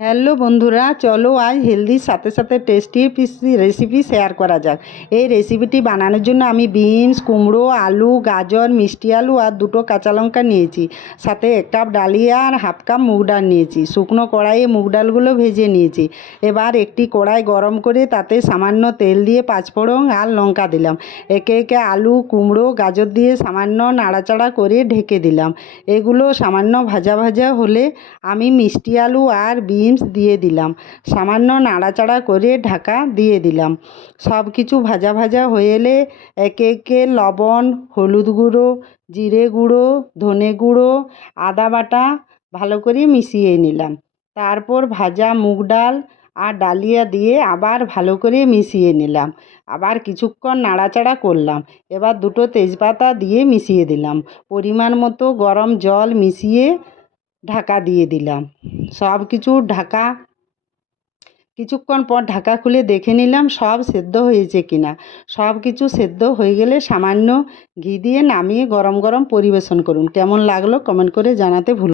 Hello বন্ধুরা, চলো আজ হেলদির সাথে সাথে টেস্টি রেসিপি শেয়ার করা যাক। এই রেসিপিটি বানানোর জন্য আমি বিনস, কুমড়ো, আলু, গাজর, মিষ্টি আলু আর দুটো কাঁচা লঙ্কা নিয়েছি। সাথে 1 কাপ ডালিয়া আর হাফ কাপ মুগ ডাল নিয়েছি। শুকনো কড়াইয়ে মুগ ডালগুলো ভেজে নিয়েছি। এবার একটি কড়াই গরম করে তাতে সামান্য তেল দিয়ে পাঁচফোড়ন আর লঙ্কা দিলাম। একে একে আলু, কুমড়ো, গাজর দিয়ে সামান্য নাড়াচাড়া করে ঢেকে দিলাম। এগুলো সামান্য ভাজা ভাজা হলে আমি মিষ্টি আলু আর বিনস দিয়ে দিলাম। সামান্য নাড়াচাড়া করে ঢাকা দিয়ে দিলাম। সব কিছু ভাজা ভাজা হয়ে এলে একে একে লবণ, হলুদ গুঁড়ো, জিরে গুঁড়ো, ধনে গুঁড়ো, আদা বাটা ভালো করে মিশিয়ে নিলাম। তারপর ভাজা মুগ ডাল আর ডালিয়া দিয়ে আবার ভালো করে মিশিয়ে নিলাম। আবার কিছুক্ষণ নাড়াচাড়া করলাম। এবার দুটো তেজপাতা দিয়ে মিশিয়ে দিলাম। পরিমাণ মতো গরম জল মিশিয়ে ঢাকা দিয়ে দিলাম। সব কিছু কিছুক্ষণ পর ঢাকা খুলে দেখে নিলাম সব সেদ্ধ হয়েছে কিনা। সব কিছু সেদ্ধ হয়ে গেলে সামান্য ঘি দিয়ে নামিয়ে গরম গরম পরিবেশন করুন। কেমন লাগলো কমেন্ট করে জানাতে ভুলবেন না।